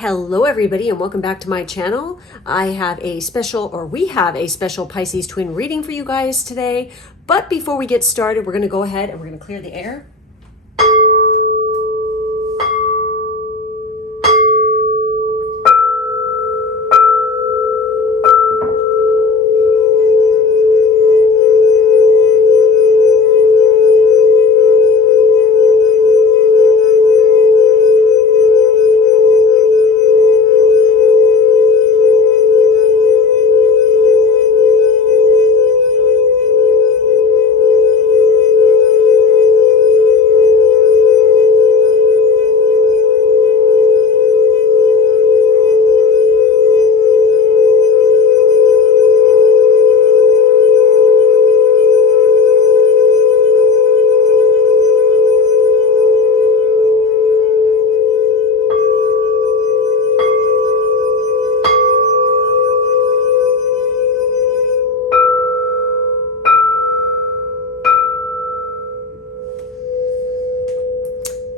Hello everybody and welcome back to my channel. We have a special Pisces twin reading for you guys today. But before we get started, we're going to go ahead and we're going to clear the air.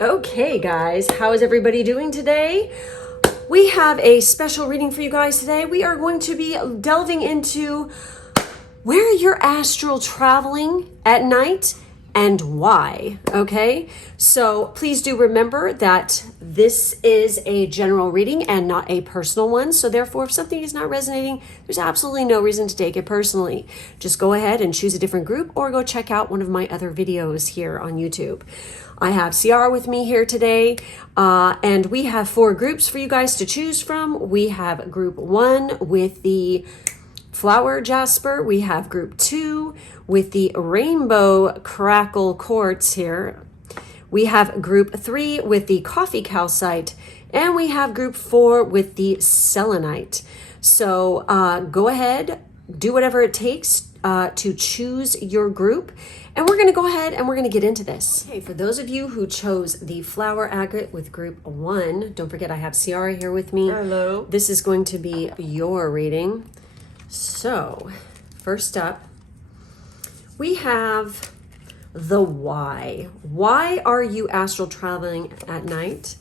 Okay guys, how is everybody doing today? We have a special reading for you guys today. We are going to be delving into where you're astral traveling at night and why, okay? So please do remember that this is a general reading and not a personal one. So therefore, if something is not resonating, there's absolutely no reason to take it personally. Just go ahead and choose a different group or go check out one of my other videos here on YouTube. I have Ciara with me here today, and we have 4 groups for you guys to choose from. We have group 1 with the flower jasper. We have group 2 with the rainbow crackle quartz here. We have group 3 with the coffee calcite, and we have group 4 with the selenite. So go ahead, do whatever it takes to choose your group. And we're going to go ahead and we're going to get into this. Okay, for those of you who chose the flower agate with group 1, don't forget I have Ciara here with me. Hello. This is going to be your reading. So, first up, we have the why. Why are you astral traveling at night?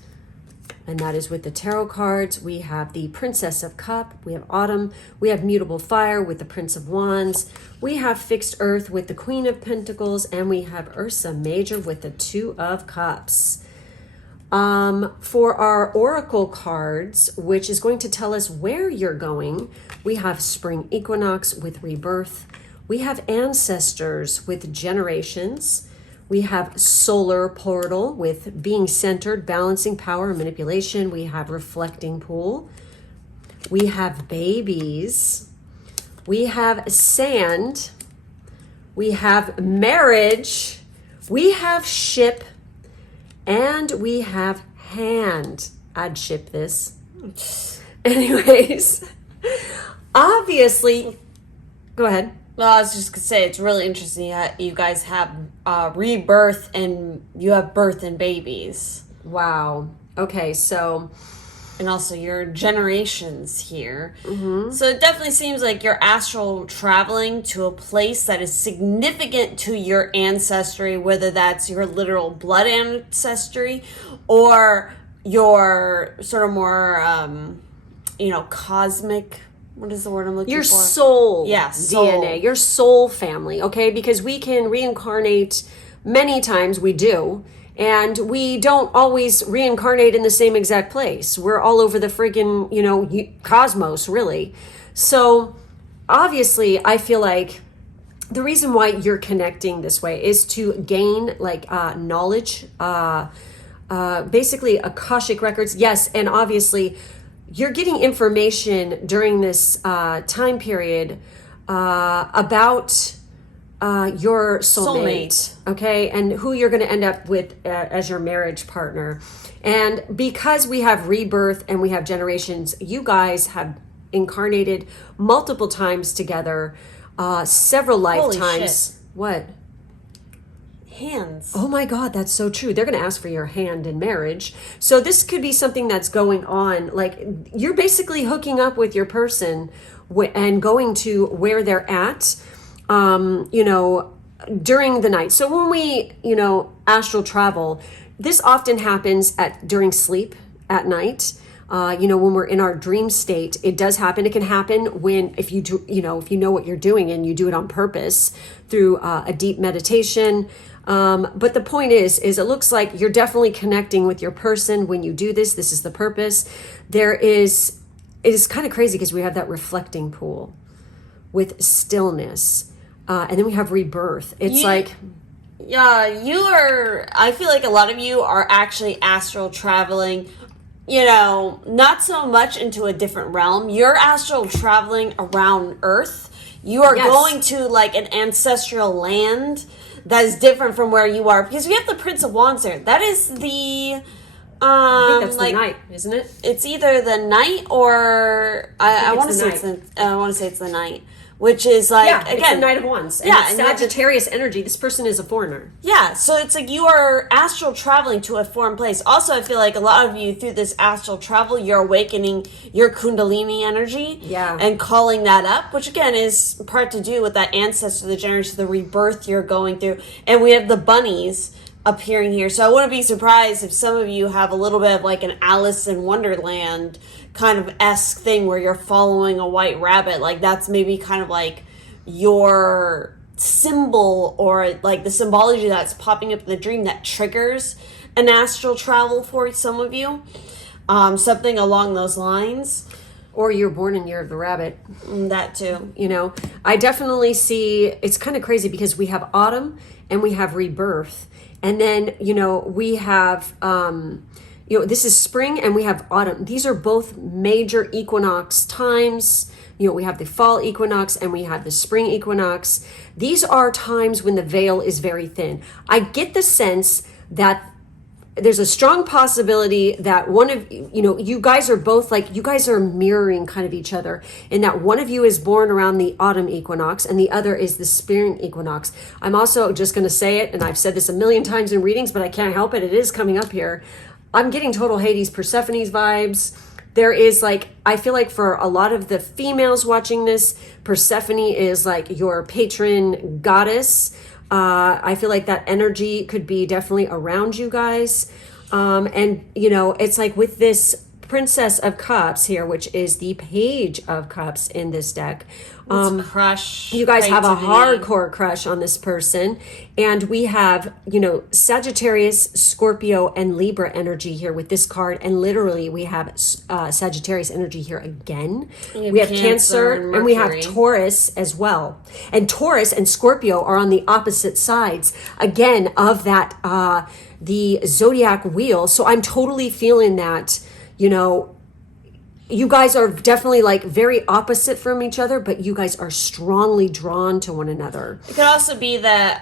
And that is with the tarot cards. We have the Princess of Cup, we have Autumn, we have Mutable Fire with the Prince of Wands, we have Fixed Earth with the Queen of Pentacles, and we have Ursa Major with the Two of Cups. For our Oracle cards, which is going to tell us where you're going, we have Spring Equinox with Rebirth, we have Ancestors with Generations, we have Solar Portal with Being Centered, Balancing Power, and Manipulation. We have Reflecting Pool. We have Babies. We have Sand. We have Marriage. We have Ship. And we have Hand. I'd ship this. Anyways, obviously, go ahead. Well, I was just going to say, it's really interesting that you guys have rebirth and you have birth and babies. Wow. Okay, so... And also your generations here. Mm-hmm. So it definitely seems like you're astral traveling to a place that is significant to your ancestry, whether that's your literal blood ancestry or your sort of more, cosmic... What is the word I'm looking for? Your soul soul. DNA, your soul family, okay? Because we can reincarnate many times, we do, and we don't always reincarnate in the same exact place. We're all over the friggin', cosmos, really. So, obviously, I feel like the reason why you're connecting this way is to gain, knowledge, basically Akashic records, yes, and obviously... You're getting information during this time period about your soulmate, okay, and who you're going to end up with as your marriage partner. And because we have rebirth and we have generations, you guys have incarnated multiple times together, several lifetimes. Holy shit. What? Hands. Oh my God, that's so true. They're going to ask for your hand in marriage. So this could be something that's going on. Like you're basically hooking up with your person and going to where they're at, during the night. So when we, astral travel, this often happens during sleep at night. when we're in our dream state. It does happen. It can happen when, if you do, if you know what you're doing and you do it on purpose through a deep meditation. But the point is it looks like you're definitely connecting with your person when you do this. This is the purpose. It is kind of crazy because we have that reflecting pool with stillness. And then we have rebirth. It's I feel like a lot of you are actually astral traveling, not so much into a different realm. You're astral traveling around Earth. You are going to like an ancestral land that is different from where you are, because we have the Prince of Wands there. That is the I think that's the night, isn't it? It's either the night or I want to say it's the night, which is like it's the Knight of Wands. And it's Sagittarius energy. This person is a foreigner. Yeah, so it's like you are astral traveling to a foreign place. Also, I feel like a lot of you through this astral travel, you're awakening your Kundalini energy, and calling that up, which again is part to do with that ancestor, the generation, the rebirth you're going through. And we have the bunnies appearing here. So I wouldn't be surprised if some of you have a little bit of like an Alice in Wonderland kind of esque thing where you're following a white rabbit. Like that's maybe kind of like your symbol, or like the symbology that's popping up in the dream that triggers an astral travel for some of you. Something along those lines. Or you're born in Year of the Rabbit. That too. I definitely see, it's kind of crazy because we have autumn and we have rebirth. And then, we have, this is spring and we have autumn. These are both major equinox times. We have the fall equinox and we have the spring equinox. These are times when the veil is very thin. I get the sense that there's a strong possibility that one of you guys are both like, you guys are mirroring kind of each other, in that one of you is born around the autumn equinox and the other is the spring equinox. I'm also just going to say it, and I've said this a million times in readings, but I can't help it. It is coming up here. I'm getting total Hades Persephone's vibes. There is like, I feel like for a lot of the females watching this, Persephone is like your patron goddess. I feel like that energy could be definitely around you guys. And it's like with this Princess of Cups here, which is the Page of Cups in this deck. Crush. You guys have a hardcore crush on this person. And we have, Sagittarius, Scorpio, and Libra energy here with this card. And literally we have Sagittarius energy here again. We have Cancer and we have Taurus as well. And Taurus and Scorpio are on the opposite sides, again, of that, the zodiac wheel. So I'm totally feeling that, you guys are definitely like very opposite from each other, but you guys are strongly drawn to one another. It could also be that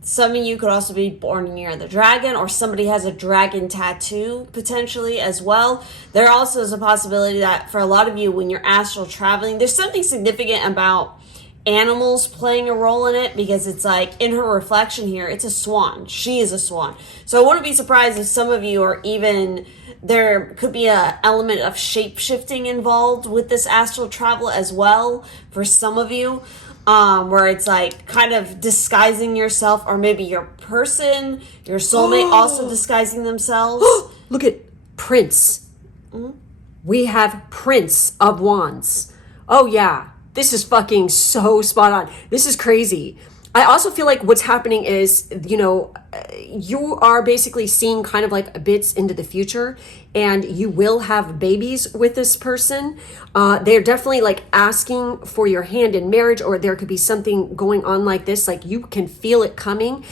some of you could also be born near the dragon, or somebody has a dragon tattoo potentially as well. There also is a possibility that for a lot of you, when you're astral traveling, there's something significant about animals playing a role in it, because it's like in her reflection here, it's a swan. She is a swan. So I wouldn't be surprised if some of you are even, there could be a element of shape-shifting involved with this astral travel as well for some of you, where it's like kind of disguising yourself, or maybe your person, your soulmate also disguising themselves. Look at Prince. Mm-hmm. We have Prince of Wands. Oh yeah. This is fucking so spot on. This is crazy. I also feel like what's happening is, you are basically seeing kind of like bits into the future, and you will have babies with this person. They're definitely like asking for your hand in marriage, or there could be something going on like this. Like you can feel it coming.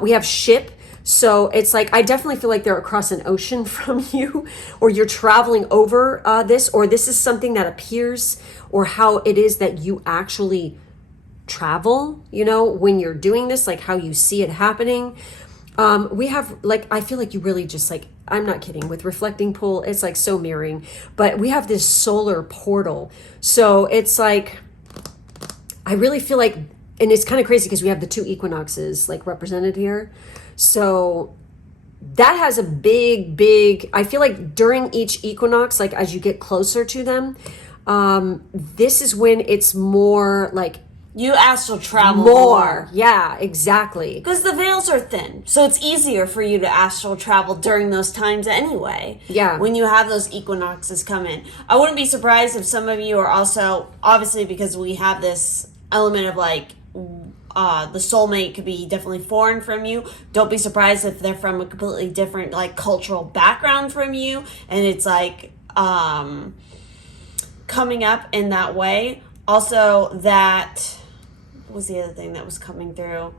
We have ship. So it's like, I definitely feel like they're across an ocean from you, or you're traveling over this, or this is something that appears, or how it is that you actually travel, when you're doing this, like how you see it happening. We have like, I feel like you really just like, I'm not kidding, with reflecting pool, it's like so mirroring, but we have this solar portal. So it's like, I really feel like, and it's kind of crazy because we have the two equinoxes like represented here. So that has a big, I feel like during each equinox, like as you get closer to them, this is when it's more like You astral travel more. Yeah, exactly. Because the veils are thin. So it's easier for you to astral travel during those times anyway. Yeah. When you have those equinoxes come in. I wouldn't be surprised if some of you are also, obviously because we have this element of like, the soulmate could be definitely foreign from you. Don't be surprised if they're from a completely different like cultural background from you. And it's like coming up in that way. Also that... was the other thing that was coming through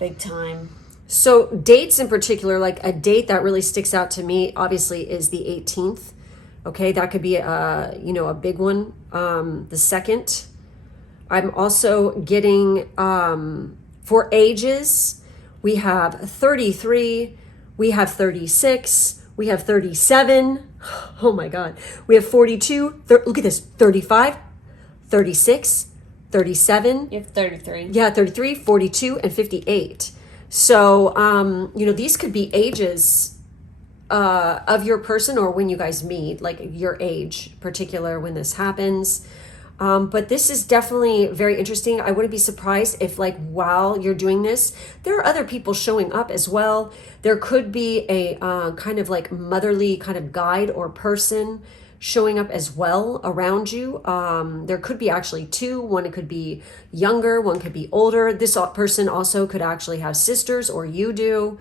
big time? So dates in particular, like a date that really sticks out to me, obviously, is the 18th. Okay, that could be a big one. The 2nd. I'm also getting for ages, we have 33, we have 36, we have 37. Oh my God, we have 42. Look at this, 35, 36. 37. You have 33. Yeah, 33, 42, and 58. So, these could be ages of your person or when you guys meet, like your age particular when this happens. But this is definitely very interesting. I wouldn't be surprised if like while you're doing this, there are other people showing up as well. There could be a kind of like motherly kind of guide or person showing up as well around you. There could be actually two. One could be younger, one could be older. This person also could actually have sisters, or you do.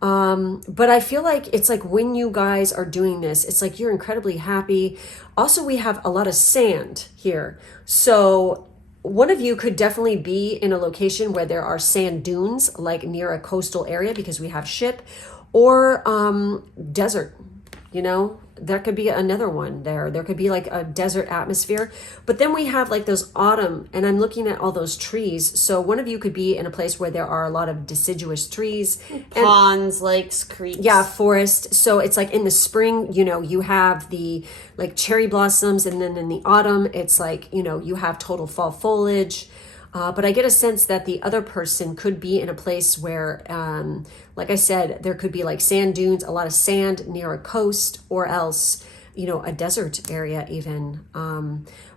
But I feel like it's like when you guys are doing this, it's like you're incredibly happy. Also, we have a lot of sand here. So one of you could definitely be in a location where there are sand dunes, like near a coastal area because we have ship, or desert, That could be another one there. There could be like a desert atmosphere. But then we have like those autumn, and I'm looking at all those trees. So one of you could be in a place where there are a lot of deciduous trees. Ponds, lakes, creeks. Yeah, forest. So it's like in the spring, you have the like cherry blossoms. And then in the autumn, it's like, you have total fall foliage. But I get a sense that the other person could be in a place where, like I said, there could be like sand dunes, a lot of sand near a coast, or else, a desert area even.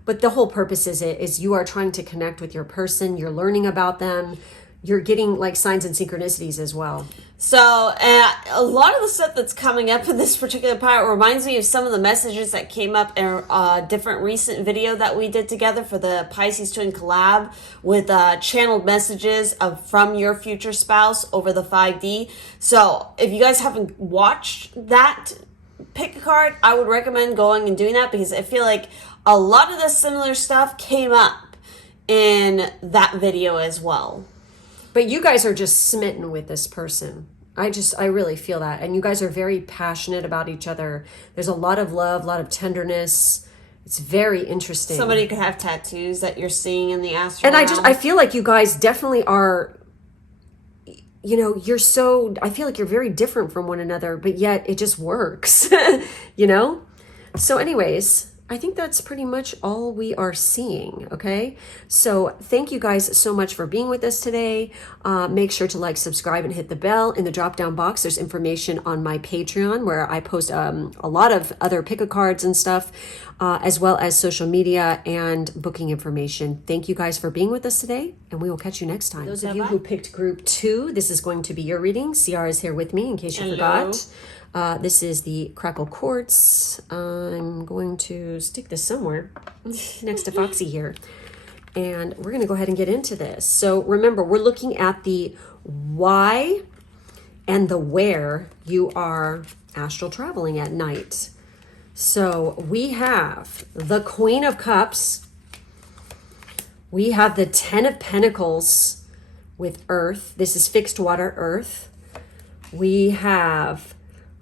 But the whole purpose is you are trying to connect with your person. You're learning about them. You're getting like signs and synchronicities as well. So a lot of the stuff that's coming up in this particular part reminds me of some of the messages that came up in a different recent video that we did together for the Pisces Twin collab with channeled messages from your future spouse over the 5D. So if you guys haven't watched that, pick a card. I would recommend going and doing that because I feel like a lot of the similar stuff came up in that video as well. But you guys are just smitten with this person. I really feel that. And you guys are very passionate about each other. There's a lot of love, a lot of tenderness. It's very interesting. Somebody could have tattoos that you're seeing in the astral realm. realm. I feel like you guys definitely are, I feel like you're very different from one another, but yet it just works, So anyways, I think that's pretty much all we are seeing, okay? So thank you guys so much for being with us today. Make sure to like, subscribe, and hit the bell. In the drop-down box, there's information on my Patreon where I post a lot of other pick-a-cards and stuff, as well as social media and booking information. Thank you guys for being with us today, and we will catch you next time. Those of you who picked group 2, this is going to be your reading. Ciara is here with me in case you forgot. This is the Crackle Quartz. I'm going to stick this somewhere next to Foxy here. And we're going to go ahead and get into this. So remember, we're looking at the why and the where you are astral traveling at night. So we have the Queen of Cups. We have the 10 of Pentacles with Earth. This is fixed water, Earth. We have...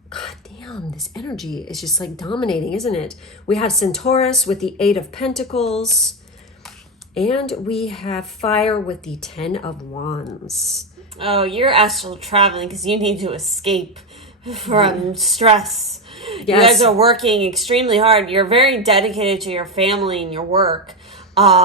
God damn, this energy is just like dominating, isn't it? We have Centaurus with the 8 of Pentacles. And we have Fire with the 10 of Wands. Oh, you're astral traveling because you need to escape from stress. Yes. You guys are working extremely hard. You're very dedicated to your family and your work.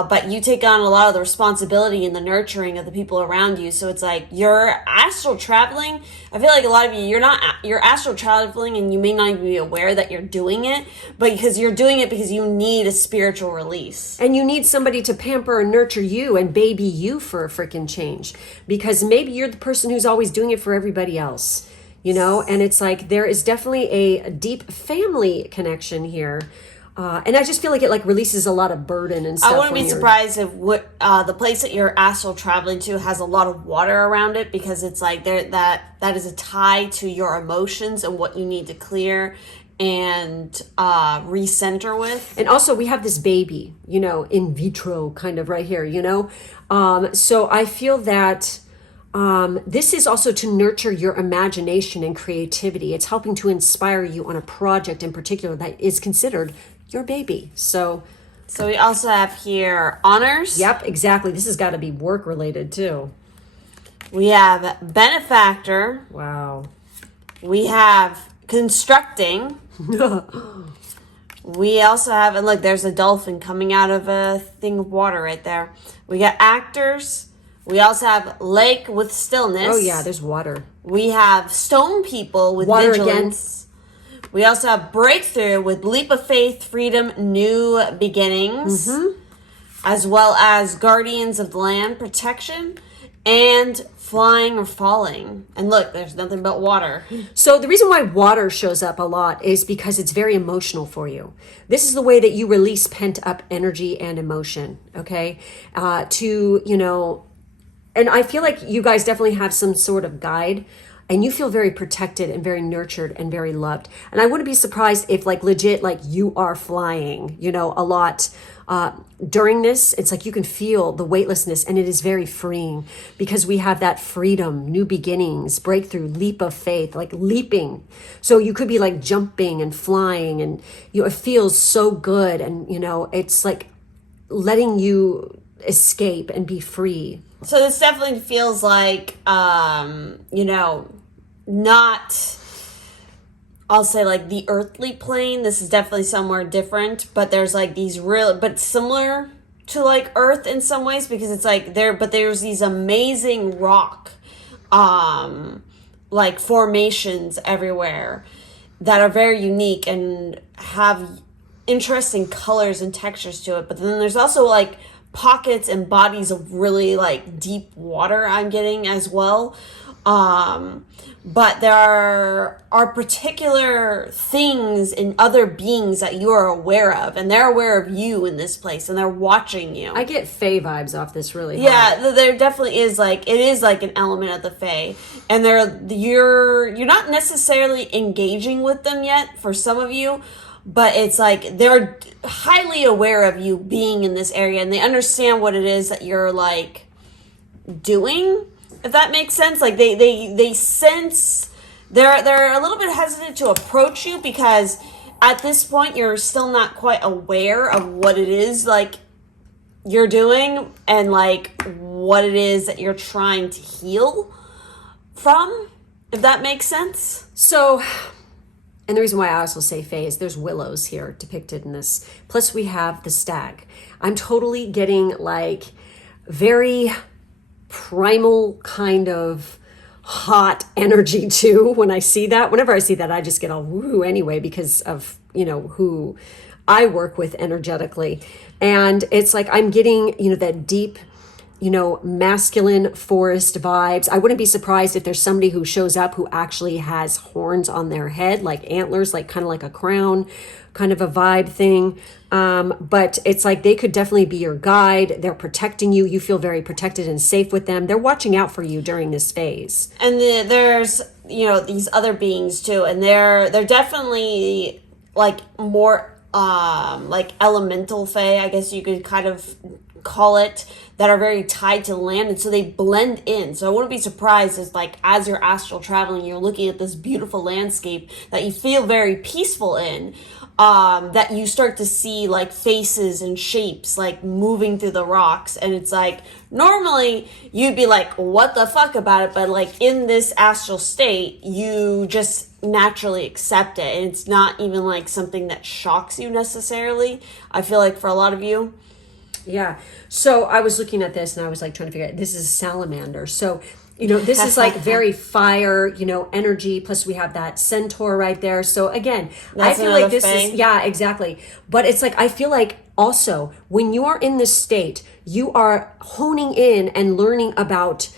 but you take on a lot of the responsibility and the nurturing of the people around you. So it's like you're astral traveling. I feel like a lot of you're astral traveling and you may not even be aware that you're doing it, but because you're doing it because you need a spiritual release. And you need somebody to pamper and nurture you and baby you for a freaking change, because maybe you're the person who's always doing it for everybody else, you know? And it's like, there is definitely a deep family connection here. And I just feel like it like releases a lot of burden and stuff. I wouldn't be surprised if the place that you're astral traveling to has a lot of water around it, because it's like that is a tie to your emotions and what you need to clear and recenter with. And also we have this baby, you know, in vitro kind of right here, you know? So I feel that this is also to nurture your imagination and creativity. It's helping to inspire you on a project in particular that is considered your baby. So we also have here honors. Yep, exactly. This has got to be work related too. We have benefactor. Wow. We have constructing. We also have, and look, there's a dolphin coming out of a thing of water right there. We got actors. We also have lake with stillness. Oh yeah, there's water. We have stone people with water vigilance. Again. We also have breakthrough with leap of faith, freedom, new beginnings, as well as guardians of the land, protection, and flying or falling. And look, there's nothing but water. So the reason why water shows up a lot is because it's very emotional for you. This is the way that you release pent up energy and emotion, okay? You know, and I feel like you guys definitely have some sort of guide, and you feel very protected and very nurtured and very loved. And I wouldn't be surprised if like legit, like you are flying, you know, a lot during this. It's like you can feel the weightlessness, and it is very freeing because we have that freedom, new beginnings, breakthrough, leap of faith, like leaping. So you could be like jumping and flying, and you know, it feels so good. And, you know, it's like letting you escape and be free. So this definitely feels like, you know, not, I'll say like the earthly plane. This is definitely somewhere different, but there's like these but similar to like Earth in some ways, because it's like there's these amazing rock, like formations everywhere that are very unique and have interesting colors and textures to it. But then there's also like pockets and bodies of really like deep water I'm getting as well. But there are particular things in other beings that you are aware of, and they're aware of you in this place, and they're watching you. I get Fae vibes off this really hard. Yeah, there definitely is like, it is like an element of the Fae, and you're not necessarily engaging with them yet for some of you, but it's like they're highly aware of you being in this area, and they understand what it is that you're like doing, if that makes sense. Like they sense, they're a little bit hesitant to approach you because at this point you're still not quite aware of what it is like you're doing and like what it is that you're trying to heal from, if that makes sense. So, and the reason why I also say Fae is there's willows here depicted in this. Plus we have the stag. I'm totally getting like very primal kind of hot energy too when I see that. Whenever I see that, I just get all woo anyway because of, you know, who I work with energetically. And it's like I'm getting, you know, that deep, you know, masculine forest vibes. I wouldn't be surprised if there's somebody who shows up who actually has horns on their head, like antlers, like kind of like a crown, kind of a vibe thing. But it's like they could definitely be your guide. They're protecting you. You feel very protected and safe with them. They're watching out for you during this phase. And there's, you know, these other beings too, and they're definitely like more like elemental fae, I guess you could kind of call it, that are very tied to land, and so they blend in. So I wouldn't be surprised as like as you're astral traveling, you're looking at this beautiful landscape that you feel very peaceful in, that you start to see like faces and shapes like moving through the rocks, and it's like normally you'd be like what the fuck about it, but like in this astral state you just naturally accept it, and it's not even like something that shocks you necessarily, I feel like, for a lot of you. Yeah. So I was looking at this and I was like trying to figure out, this is a salamander. So, you know, this is like very fire, you know, energy. Plus we have that centaur right there. So again, That's I feel like another this thing. is, yeah, exactly. But it's like, I feel like also when you are in this state, you are honing in and learning about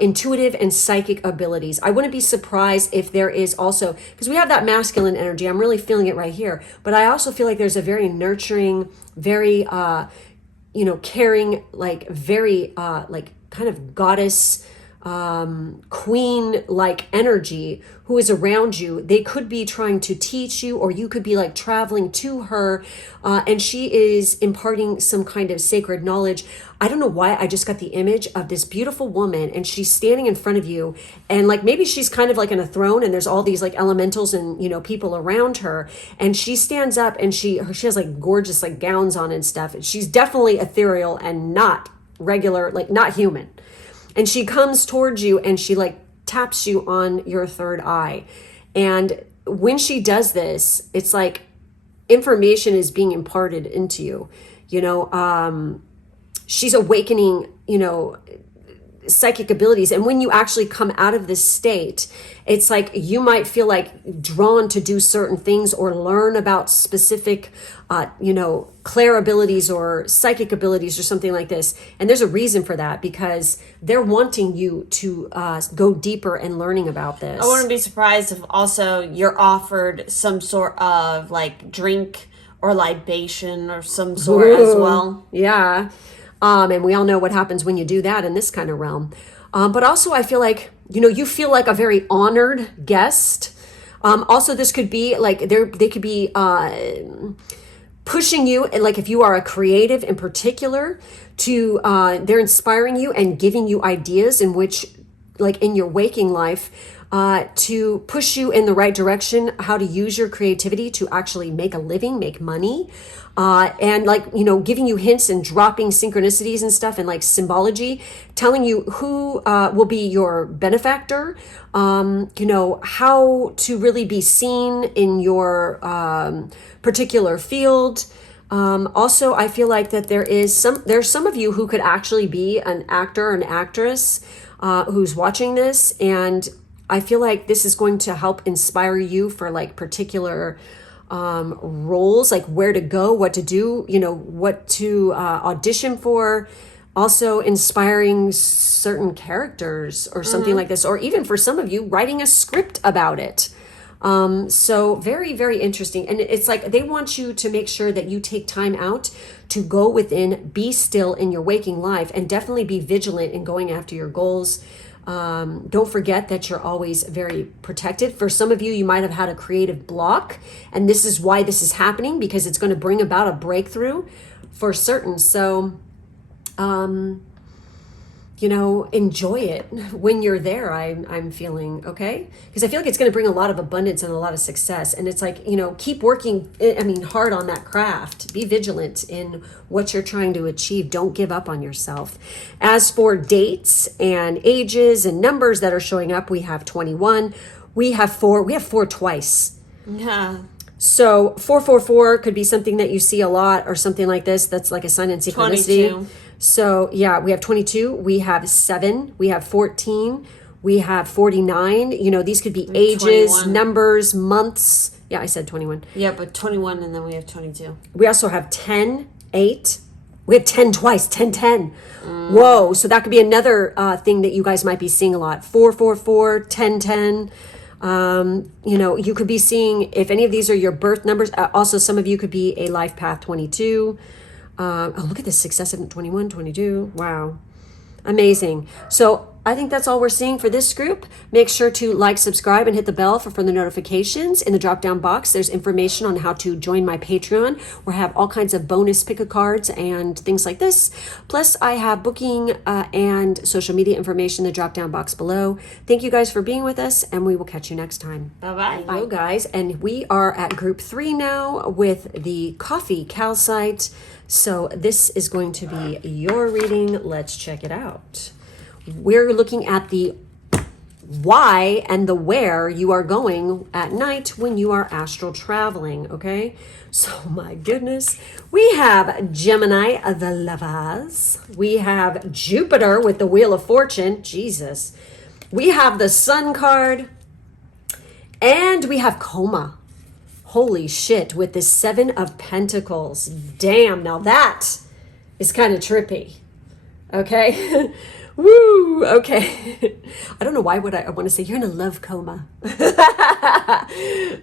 intuitive and psychic abilities. I wouldn't be surprised if there is also, because we have that masculine energy. I'm really feeling it right here. But I also feel like there's a very nurturing, very, you know, caring, like very, like kind of goddess, queen like energy who is around you. They could be trying to teach you, or you could be like traveling to her, and she is imparting some kind of sacred knowledge. I don't know why I just got the image of this beautiful woman and she's standing in front of you, and like maybe she's kind of like in a throne and there's all these like elementals and, you know, people around her, and she stands up and she has like gorgeous like gowns on and stuff. She's definitely ethereal and not regular, like not human. And she comes towards you and she like taps you on your third eye. And when she does this, it's like information is being imparted into you. You know, she's awakening, you know, psychic abilities. And when you actually come out of this state, it's like you might feel like drawn to do certain things or learn about specific, you know, clair abilities or psychic abilities or something like this. And there's a reason for that, because they're wanting you to go deeper and learning about this. I wouldn't be surprised if also you're offered some sort of like drink or libation or some sort as well. Yeah. And we all know what happens when you do that in this kind of realm. But also I feel like, you know, you feel like a very honored guest. Also, this could be like they could be pushing you, like if you are a creative in particular, to they're inspiring you and giving you ideas in which, like in your waking life, to push you in the right direction, how to use your creativity to actually make a living, make money. And like, you know, giving you hints and dropping synchronicities and stuff and like symbology, telling you who will be your benefactor, you know, how to really be seen in your particular field. Also, I feel like that there's some of you who could actually be an actor or an actress who's watching this. And I feel like this is going to help inspire you for like particular roles, like where to go, what to do, you know, what to audition for. Also inspiring certain characters or something like this, or even for some of you writing a script about it. So very, very interesting. And it's like they want you to make sure that you take time out to go within, be still in your waking life, and definitely be vigilant in going after your goals. Don't forget that you're always very protected. For some of you, you might have had a creative block, and this is why this is happening, because it's going to bring about a breakthrough for certain. So, you know, enjoy it when you're there. I'm feeling, okay? Because I feel like it's going to bring a lot of abundance and a lot of success. And it's like, you know, keep working, hard on that craft. Be vigilant in what you're trying to achieve. Don't give up on yourself. As for dates and ages and numbers that are showing up, we have 21. We have 4. We have 4 twice. Yeah. So 444 could be something that you see a lot, or something like this. That's like a sign in synchronicity. 22. So yeah, we have 22, we have 7, we have 14, we have 49. You know, these could be ages, 21. numbers, months. Yeah, I said 21. Yeah, but 21, and then we have 22. We also have 10, 8. We have 10 twice, 10, 10. Whoa, so that could be another thing that you guys might be seeing a lot. 444, 10, 10. You know, you could be seeing, if any of these are your birth numbers, also some of you could be a life path 22. Oh, look at this successive 21, 22. Wow. Amazing. So I think that's all we're seeing for this group. Make sure to like, subscribe, and hit the bell for further notifications. In the drop-down box, there's information on how to join my Patreon, where I have all kinds of bonus pick-a-cards and things like this. Plus, I have booking and social media information in the drop-down box below. Thank you guys for being with us, and we will catch you next time. Bye-bye. Hello, guys. And we are at group 3 now with the coffee calcite. So this is going to be your reading. Let's check it out. We're looking at the why and the where you are going at night when you are astral traveling, okay? So my goodness, we have Gemini, the lovers. We have Jupiter with the Wheel of Fortune, Jesus. We have the Sun card, and we have Coma. Holy shit, with the Seven of Pentacles. Damn, now that is kind of trippy, okay? Woo, okay. I don't know why would I want to say you're in a love coma.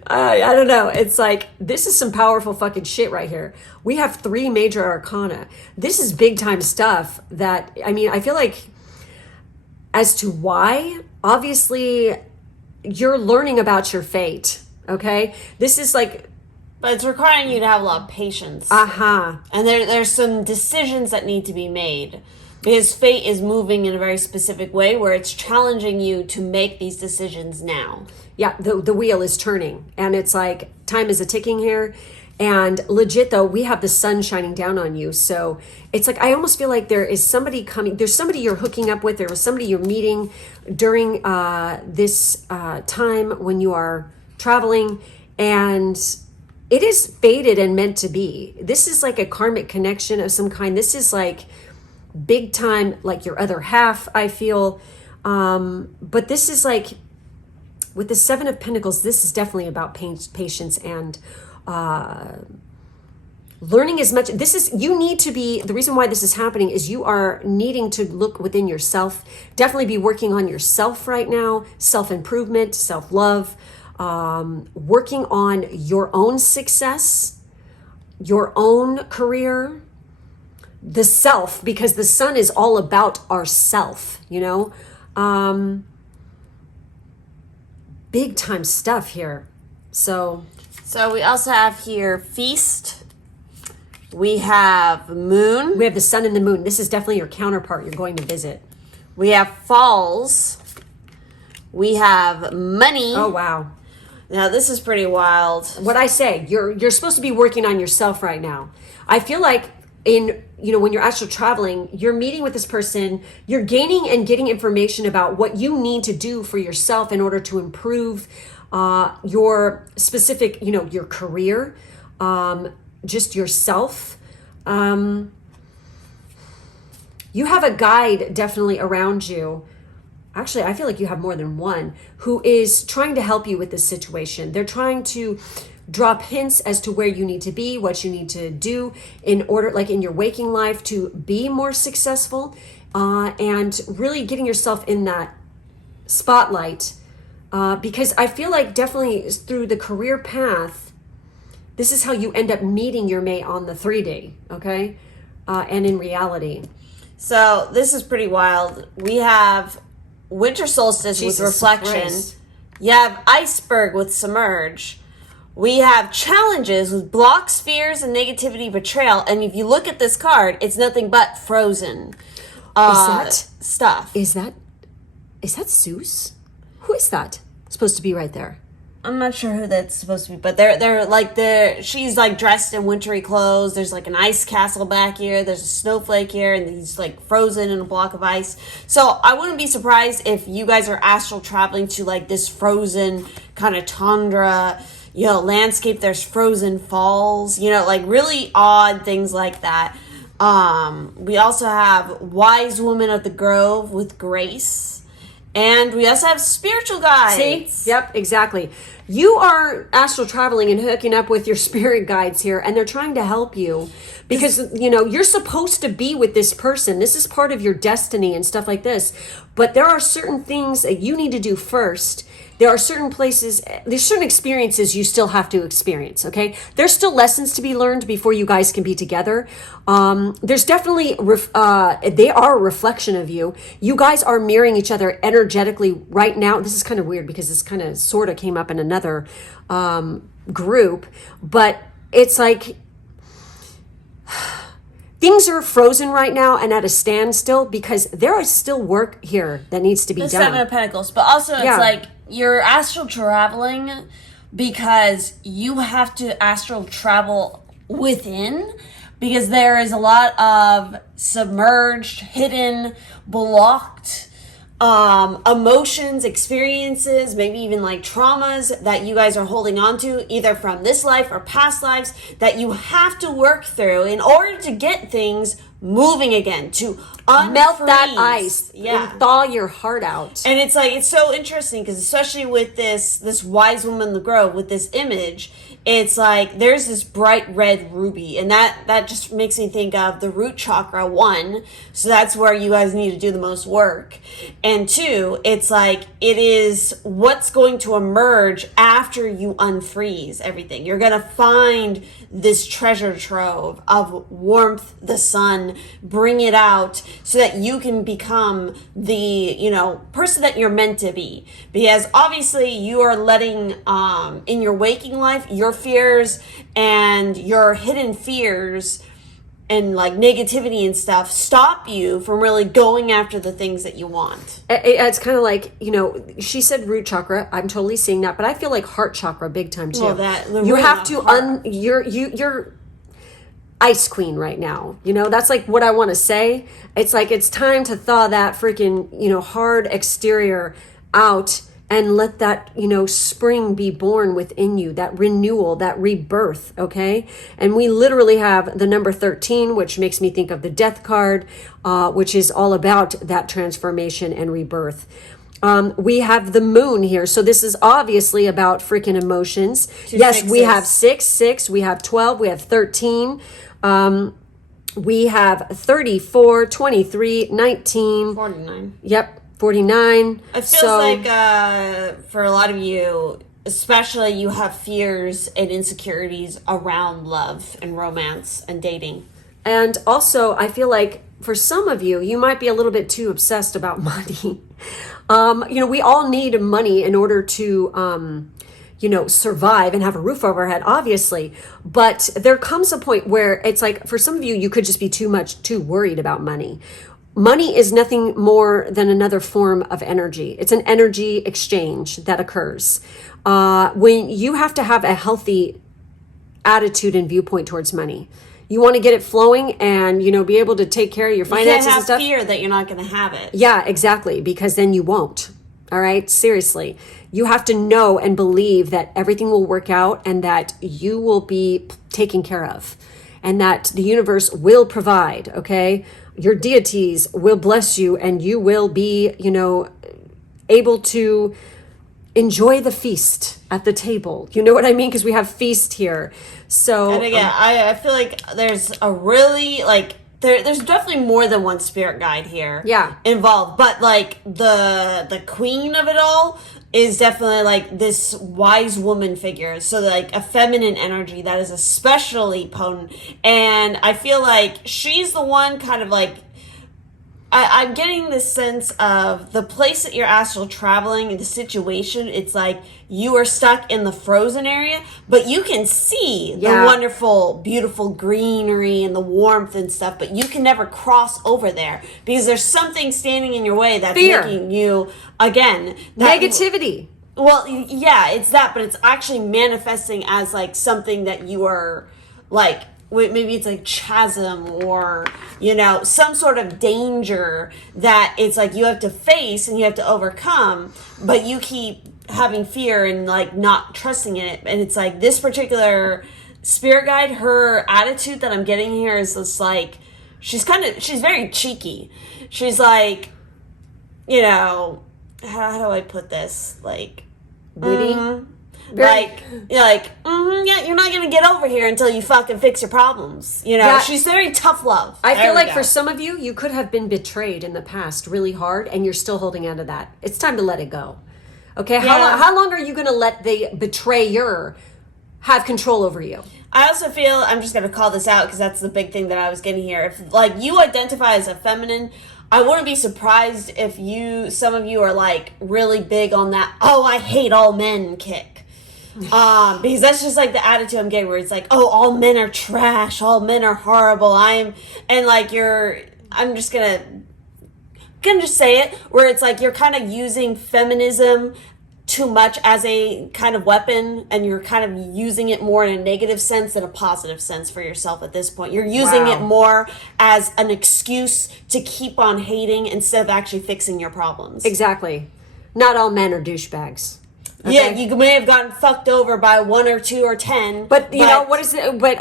I don't know. It's like, this is some powerful fucking shit right here. We have 3 major arcana. This is big time stuff that, I mean, I feel like as to why, obviously you're learning about your fate, okay? This is like, but it's requiring you to have a lot of patience. uh-huh. And there's some decisions that need to be made. Because fate is moving in a very specific way where it's challenging you to make these decisions now. Yeah, the wheel is turning. And it's like, time is a ticking here. And legit though, we have the sun shining down on you. So it's like, I almost feel like there is somebody coming. There's somebody you're hooking up with. There was somebody you're meeting during this time when you are traveling. And it is fated and meant to be. This is like a karmic connection of some kind. This is like big time, like your other half, I feel. But this is like, with the Seven of Pentacles, this is definitely about patience and learning as much. This is, you need to be, the reason why this is happening is you are needing to look within yourself. Definitely be working on yourself right now, self-improvement, self-love, working on your own success, your own career, the self, because the sun is all about ourself, you know? Big time stuff here. So we also have here Feast. We have Moon. we have the sun and the moon. This is definitely your counterpart you're going to visit. We have Falls. We have Money. Oh, wow. Now this is pretty wild. What I say, you're supposed to be working on yourself right now. I feel like when you're astral traveling, you're meeting with this person, you're gaining and getting information about what you need to do for yourself in order to improve your specific, your career, just yourself. You have a guide definitely around you. Actually, I feel like you have more than one who is trying to help you with this situation. They're trying to drop hints as to where you need to be, what you need to do in order, like in your waking life, to be more successful, and really getting yourself in that spotlight. Because I feel like definitely through the career path, this is how you end up meeting your mate on the 3D, okay? And in reality. So this is pretty wild. We have Winter Solstice Jesus with Reflection. Christ. You have Iceberg with Submerge. We have Challenges with Block Spheres and Negativity Betrayal. And if you look at this card, it's nothing but Frozen stuff. Is that Zeus? Who is that supposed to be right there? I'm not sure who that's supposed to be, but she's like dressed in wintry clothes. There's like an ice castle back here. There's a snowflake here, and he's like frozen in a block of ice. So I wouldn't be surprised if you guys are astral traveling to like this frozen kind of tundra, landscape. There's frozen falls, like really odd things like that. We also have Wise Woman of the Grove with Grace. And we also have spiritual guides. See? Yep, exactly. You are astral traveling and hooking up with your spirit guides here, and they're trying to help you because, you're supposed to be with this person. This is part of your destiny and stuff like this. But there are certain things that you need to do first. There are certain places, there's certain experiences you still have to experience, okay? There's still lessons to be learned before you guys can be together. There's definitely, they are a reflection of you. You guys are mirroring each other energetically right now. This is kind of weird because this kind of sort of came up in another group, but it's like, things are frozen right now and at a standstill because there is still work here that needs to be The done. Seven of Pentacles. But also it's like you're astral traveling because you have to astral travel within, because there is a lot of submerged, hidden, blocked emotions, experiences, maybe even like traumas that you guys are holding on to, either from this life or past lives, that you have to work through in order to get things moving again, to Melt that ice. Yeah. And thaw your heart out. And it's like, it's so interesting because especially with this wise woman in the grove, with this image, it's like there's this bright red ruby, and that just makes me think of the root chakra, 1. So that's where you guys need to do the most work. And 2, it's like it is what's going to emerge after you unfreeze everything. You're going to find this treasure trove of warmth, the sun, bring it out so that you can become the, person that you're meant to be. Because obviously you are letting, in your waking life, your fears and your hidden fears and like negativity and stuff stop you from really going after the things that you want. It's kind of like, she said root chakra. I'm totally seeing that, but I feel like heart chakra big time too. Well, you have to you're ice queen right now. That's like what I want to say. It's like it's time to thaw that freaking, hard exterior out and let that, spring be born within you, that renewal, that rebirth, okay? And we literally have the number 13, which makes me think of the death card, which is all about that transformation and rebirth. We have the moon here. So this is obviously about freaking emotions. Yes, we have 6, we have 12, we have 13. We have 34, 23, 19. 49. Yep. 49. It feels like for a lot of you, especially, you have fears and insecurities around love and romance and dating. And also, I feel like for some of you, you might be a little bit too obsessed about money. We all need money in order to, survive and have a roof over our head, obviously. But there comes a point where it's like, for some of you, you could just be too worried about money. Money is nothing more than another form of energy. It's an energy exchange that occurs. When you have to have a healthy attitude and viewpoint towards money. You want to get it flowing and, be able to take care of your finances and stuff. You can't have fear that you're not going to have it. Yeah, exactly. Because then you won't. All right. Seriously. You have to know and believe that everything will work out and that you will be taken care of and that the universe will provide. Okay. Your deities will bless you and you will be, able to enjoy the feast at the table. You know what I mean? Because we have feast here. So, and again, I feel like there's a really there's definitely more than one spirit guide here. Yeah. Involved, but like the queen of it all is definitely like this wise woman figure. So like a feminine energy that is especially potent. And I feel like she's the one kind of like, I'm getting this sense of the place that you're astral traveling and the situation. It's like you are stuck in the frozen area, but you can see the wonderful, beautiful greenery and the warmth and stuff, but you can never cross over there because there's something standing in your way that's making you, again, negativity. Well, yeah, it's that, but it's actually manifesting as like something that you are like, maybe it's like chasm or, some sort of danger that it's like you have to face and you have to overcome, but you keep having fear and like not trusting in it. And it's like this particular spirit guide, her attitude that I'm getting here is this like, she's very cheeky. She's like, how do I put this? Like, witty? Yeah, you're not gonna get over here until you fucking fix your problems. She's very tough love. I feel like for some of you, you could have been betrayed in the past really hard, and you're still holding on to that. It's time to let it go. Okay, Yeah. how long are you gonna let the betrayer have control over you? I also feel, I'm just gonna call this out because that's the big thing that I was getting here. If like you identify as a feminine, I wouldn't be surprised if some of you are like really big on that, oh, I hate all men kick. Because that's just like the attitude I'm getting where it's like, oh, all men are trash, all men are horrible. I'm just gonna say it, where it's like you're kind of using feminism too much as a kind of weapon, and you're kind of using it more in a negative sense than a positive sense for yourself at this point. You're using it more as an excuse to keep on hating instead of actually fixing your problems. Exactly. Not all men are douchebags. Okay? Yeah, you may have gotten fucked over by 1 or 2 or 10. But you know, what is it? But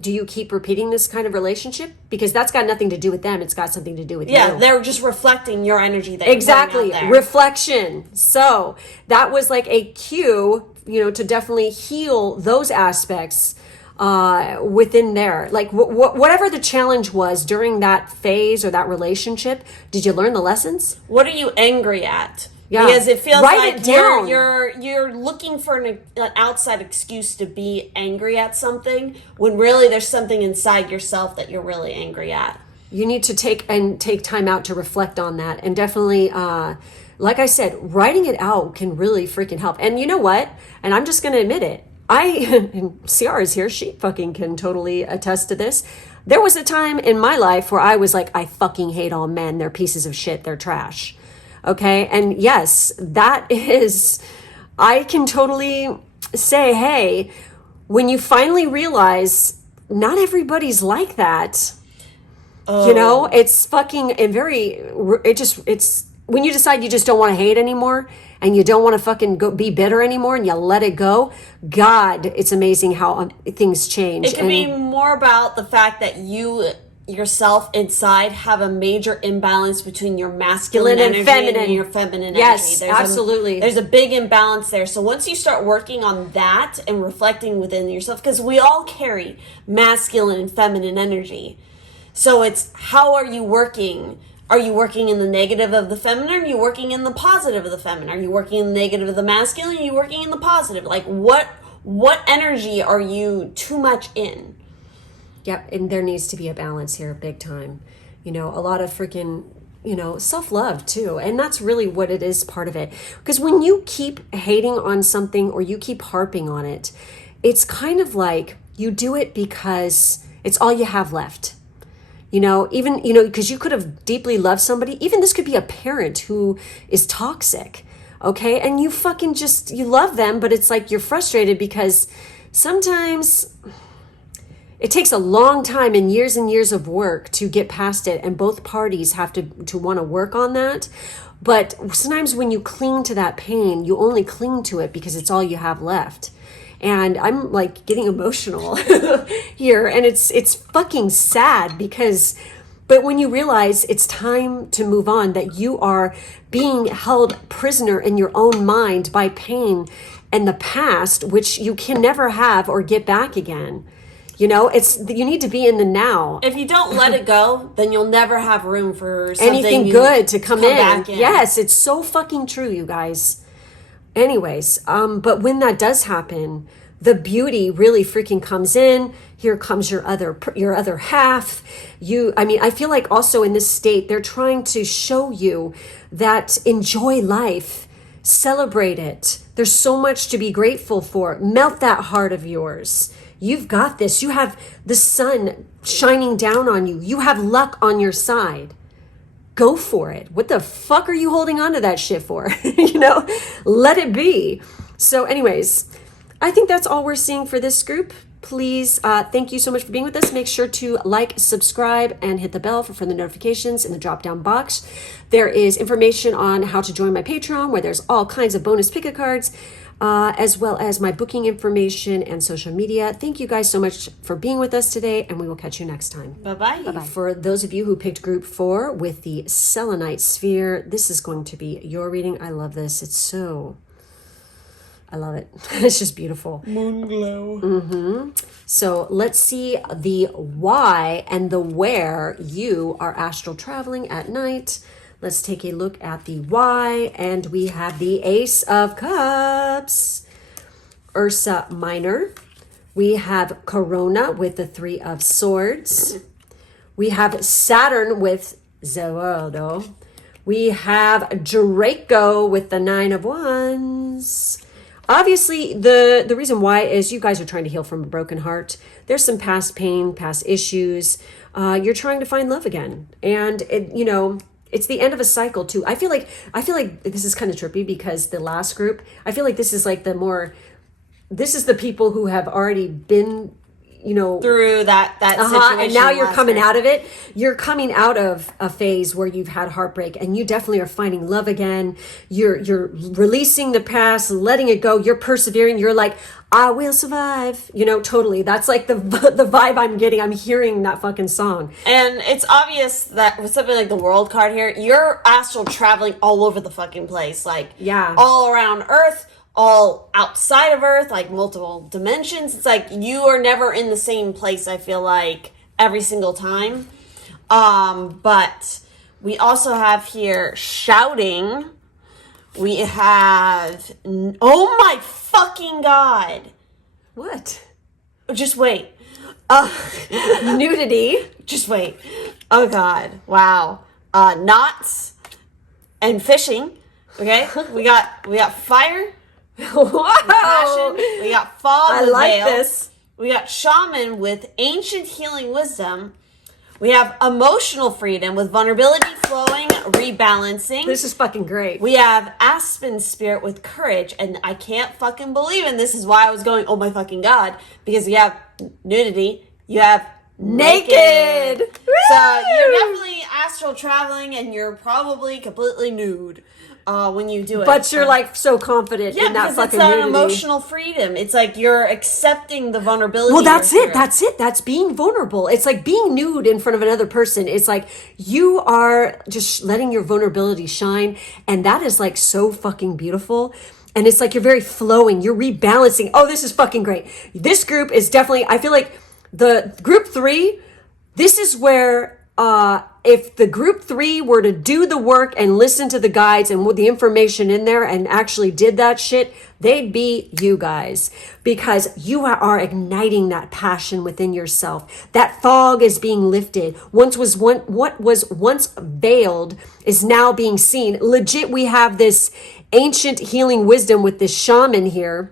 do you keep repeating this kind of relationship? Because that's got nothing to do with them. It's got something to do with you. Yeah, they're just reflecting your energy that exactly. You're putting out there. Reflection. So that was like a cue, to definitely heal those aspects within there. Like whatever the challenge was during that phase or that relationship, did you learn the lessons? What are you angry at? Yeah. Because it feels Write like it down. you're looking for an outside excuse to be angry at something when really there's something inside yourself that you're really angry at. You need to take time out to reflect on that, and definitely, like I said, writing it out can really freaking help. And you know what? And I'm just going to admit it. And Ciara is here. She fucking can totally attest to this. There was a time in my life where I was like, I fucking hate all men. They're pieces of shit. They're trash. Okay. And yes, I can totally say, hey, when you finally realize not everybody's like that, it's fucking it's when you decide you just don't want to hate anymore and you don't want to fucking be bitter anymore and you let it go, God, it's amazing how things change. It could be more about the fact that you yourself inside have a major imbalance between your masculine and energy feminine. and your feminine yes, energy. Absolutely. There's a big imbalance there. So once you start working on that and reflecting within yourself, because we all carry masculine and feminine energy. So it's how are you working? Are you working in the negative of the feminine? Or are you working in the positive of the feminine? Are you working in the negative of the masculine? Or are you working in the positive? Like what energy are you too much in? Yep, and there needs to be a balance here, big time. A lot of freaking, self-love too. And that's really what it is, part of it. Because when you keep hating on something or you keep harping on it, it's kind of like you do it because it's all you have left. Even, because you could have deeply loved somebody. Even this could be a parent who is toxic, okay? And you fucking you love them, but it's like you're frustrated because sometimes it takes a long time and years of work to get past it, and both parties have to want to work on that. But sometimes when you cling to that pain, you only cling to it because it's all you have left. And I'm like getting emotional here, and it's fucking sad but when you realize it's time to move on, that you are being held prisoner in your own mind by pain and the past, which you can never have or get back again. You need to be in the now. If you don't let it go, then you'll never have room for something anything good to come in. Back in. Yes, it's so fucking true, you guys. Anyways, but when that does happen, the beauty really freaking comes in. Here comes your other half. I feel like also in this state, they're trying to show you that enjoy life, celebrate it. There's so much to be grateful for. Melt that heart of yours. You've got this. You have the sun shining down on you. You have luck on your side. Go for it. What the fuck are you holding on to that shit for? Let it be. So anyways, I think that's all we're seeing for this group. Please, thank you so much for being with us. Make sure to like, subscribe, and hit the bell for further notifications in the drop-down box. There is information on how to join my Patreon, where there's all kinds of bonus pick-a cards, as well as my booking information and social media. Thank you guys so much for being with us today, and we will catch you next time. Bye-bye. Bye-bye. For those of you who picked group 4 with the selenite sphere, this is going to be your reading. I love this. I love it. It's just beautiful. Moon glow. So let's see the why and the where you are astral traveling at night. Let's take a look at the why, and we have the Ace of Cups, Ursa Minor. We have Corona with the 3 of Swords. We have Saturn with Zeraldo. We have Draco with the 9 of Wands. Obviously, the reason why is you guys are trying to heal from a broken heart. There's some past pain, past issues. You're trying to find love again. And, it's the end of a cycle too. I feel like this is kind of trippy because the last group, I feel like this is like this is the people who have already been, through that situation, and now you're coming out of it. You're coming out of a phase where you've had heartbreak, and you definitely are finding love again. You're releasing the past, letting it go. You're persevering. You're like, I will survive. Totally. That's like the vibe I'm getting. I'm hearing that fucking song. And it's obvious that with something like the world card here, you're astral traveling all over the fucking place. Like, all around Earth, all outside of Earth, like multiple dimensions. It's like you are never in the same place, I feel like, every single time. But we also have here shouting. We have, oh my fucking God. What? Just wait. Nudity. Just wait. Oh God. Wow. Knots and fishing. Okay. We got fire. Wow. Passion. We got fog. I with like veil. this. We got shaman with ancient healing wisdom. We have emotional freedom with vulnerability flowing, rebalancing. This is fucking great. We have aspen spirit with courage, and I can't fucking believe, and this is why I was going, oh my fucking God, because you have nudity, you have naked. So you're definitely astral traveling, and you're probably completely nude when you do it. But you're like so confident in that fucking nudity. It's an emotional freedom. It's like you're accepting the vulnerability. Well, that's it. That's it. That's being vulnerable. It's like being nude in front of another person. It's like you are just letting your vulnerability shine. And that is like so fucking beautiful. And it's like you're very flowing. You're rebalancing. Oh, this is fucking great. This group is definitely, I feel like the group 3, this is where if the group 3 were to do the work and listen to the guides and with the information in there and actually did that shit, they'd be you guys, because you are igniting that passion within yourself. That fog is being lifted. What was once veiled is now being seen. Legit, we have this ancient healing wisdom with this shaman here.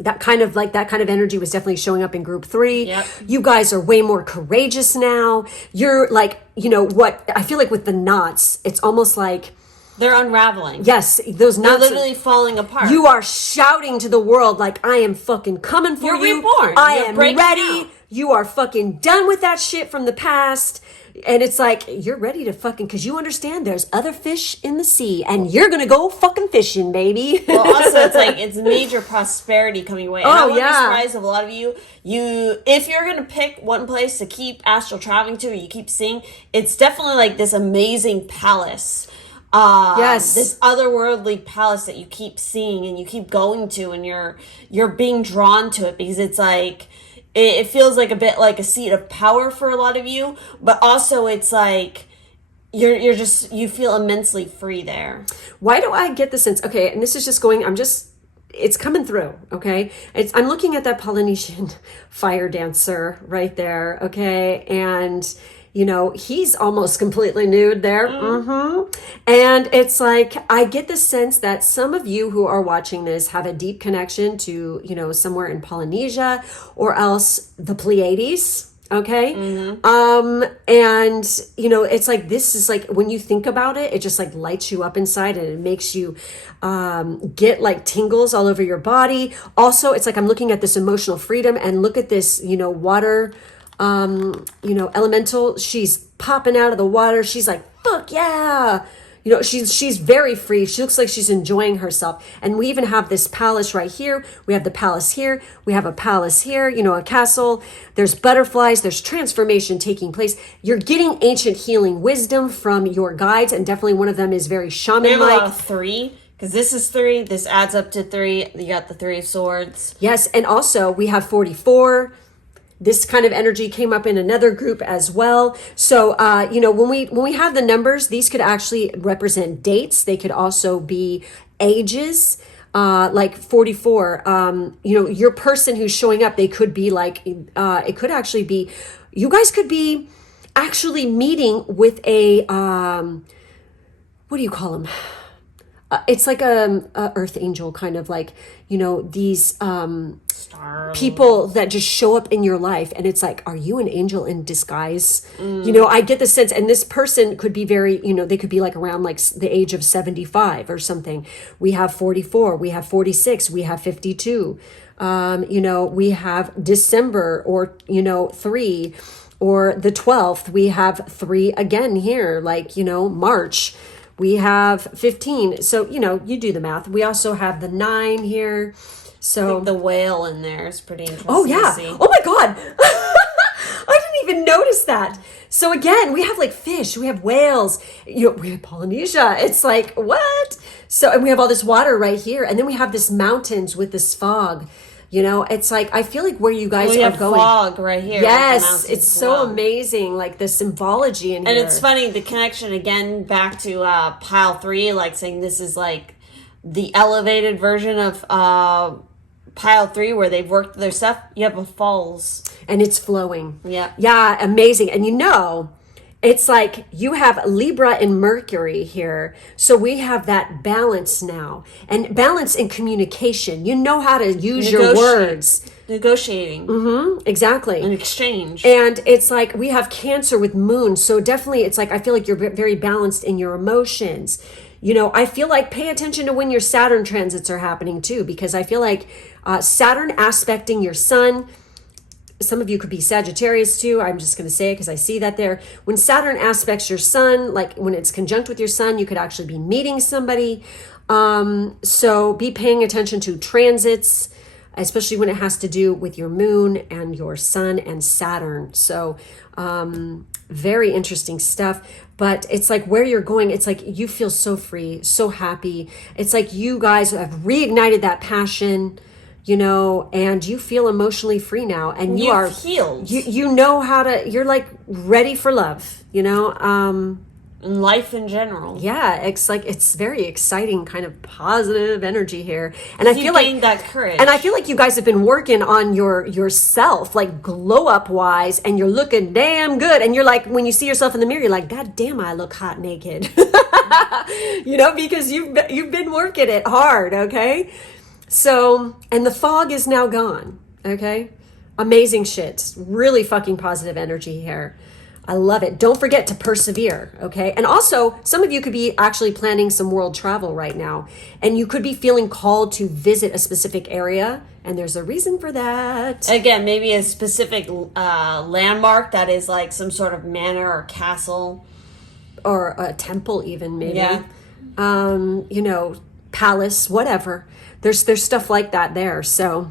That kind of energy was definitely showing up in group 3. Yep. You guys are way more courageous now. You're like, what I feel like with the knots, it's almost like they're unraveling. Yes, those knots are literally falling apart. You are shouting to the world like, I am fucking coming for you. You're reborn. I You're am breaking ready. out. You are fucking done with that shit from the past. And it's like, you're ready to fucking, because you understand there's other fish in the sea and you're going to go fucking fishing, baby. Well, also, it's like, it's major prosperity coming away. And I wouldn't be surprised if a lot of you, if you're going to pick one place to keep astral traveling to, or you keep seeing, it's definitely like this amazing palace. Yes. This otherworldly palace that you keep seeing and you keep going to, and you're being drawn to it because it's like, it feels like a bit like a seat of power for a lot of you, but also it's like you feel immensely free there. Why do I get the sense? Okay, and this is just going, it's coming through, okay? I'm looking at that Polynesian fire dancer right there, okay? And he's almost completely nude there. And it's like, I get the sense that some of you who are watching this have a deep connection to, somewhere in Polynesia or else the Pleiades. Okay. And it's like, this is like, when you think about it, it just like lights you up inside and it makes you, get like tingles all over your body. Also, it's like, I'm looking at this emotional freedom and look at this, water, elemental. She's popping out of the water. She's like, fuck yeah. She's very free. She looks like she's enjoying herself. And we even have this palace right here. We have the palace here. We have a palace here, a castle. There's butterflies. There's transformation taking place. You're getting ancient healing wisdom from your guides. And definitely one of them is very shaman-like. We have a lot of 3. Because this is 3. This adds up to 3. You got the 3 of swords. Yes. And also we have 44. This kind of energy came up in another group as well. So, when we have the numbers, these could actually represent dates. They could also be ages, like 44. Your person who's showing up, they could be like, it could actually be, you guys could be actually meeting with a, what do you call them? it's like a earth angel, kind of like, you know, these Star. people that just show up in your life, and it's like, are you an angel in disguise? You know, I get the sense, and this person could be very, you know, they could be like around like the age of 75 or something. We have 44, we have 46, we have 52. You know, we have December, or, you know, 3, or the 12th, we have 3 again here, like, you know, March. We have 15. So, you know, you do the math. We also have the 9 here. So The whale in there is pretty interesting. oh yeah. To see. Oh my God. I didn't even notice that. So again, we have like fish, we have whales, you know, we have Polynesia. It's like, what? So, and we have all this water right here. And then we have this mountains with this fog. You know, it's like, I feel like where you guys We are have going. fog right here. with the Yes, mountains it's as so well. amazing. Like the symbology in And here. it's funny, the connection again back to pile 3, like saying this is like the elevated version of pile 3 where they've worked their stuff. You have a falls. And it's flowing. Yeah. Yeah, amazing. And you know, it's like you have Libra and Mercury here. So we have that balance now. And balance in communication. You know how to use your words. Negotiating. Exactly. An exchange. And it's like we have Cancer with Moon. So definitely it's like I feel like you're very balanced in your emotions. You know, I feel like pay attention to when your Saturn transits are happening too, because I feel like Saturn aspecting your sun. Some of you could be Sagittarius too. I'm just going to say it because I see that there. When Saturn aspects your sun, like when it's conjunct with your sun, you could actually be meeting somebody. So be paying attention to transits, especially when it has to do with your moon and your sun and Saturn. So very interesting stuff. But it's like where you're going, it's like you feel so free, so happy. It's like you guys have reignited that passion, you know, and you feel emotionally free now, and you are healed. You know how to, you're like ready for love, you know. And life in general. Yeah, it's like it's very exciting, kind of positive energy here, and I You feel like gained that courage. and I feel like you guys have been working on yourself, like glow up wise, and you're looking damn good. And you're like, when you see yourself in the mirror, you're like, God damn, I look hot naked, you know, because you've been working it hard, okay. So, and the fog is now gone, okay? Amazing shit. Really fucking positive energy here. I love it. Don't forget to persevere, okay? And also, some of you could be actually planning some world travel right now, and you could be feeling called to visit a specific area, and there's a reason for that. Again, maybe a specific landmark that is like some sort of manor or castle. Or a temple even, maybe. Yeah. You know, palace, whatever. There's stuff like that there. So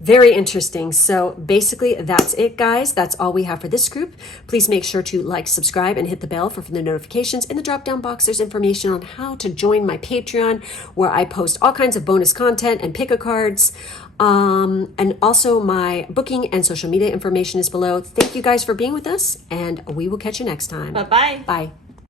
very interesting. So basically that's it, guys. That's all we have for this group. Please make sure to like, subscribe, and hit the bell for the notifications. In the drop down box, there's information on how to join my Patreon, where I post all kinds of bonus content and pick a cards. And also my booking and social media information is below. Thank you guys for being with us, and we will catch you next time. Bye-bye. Bye.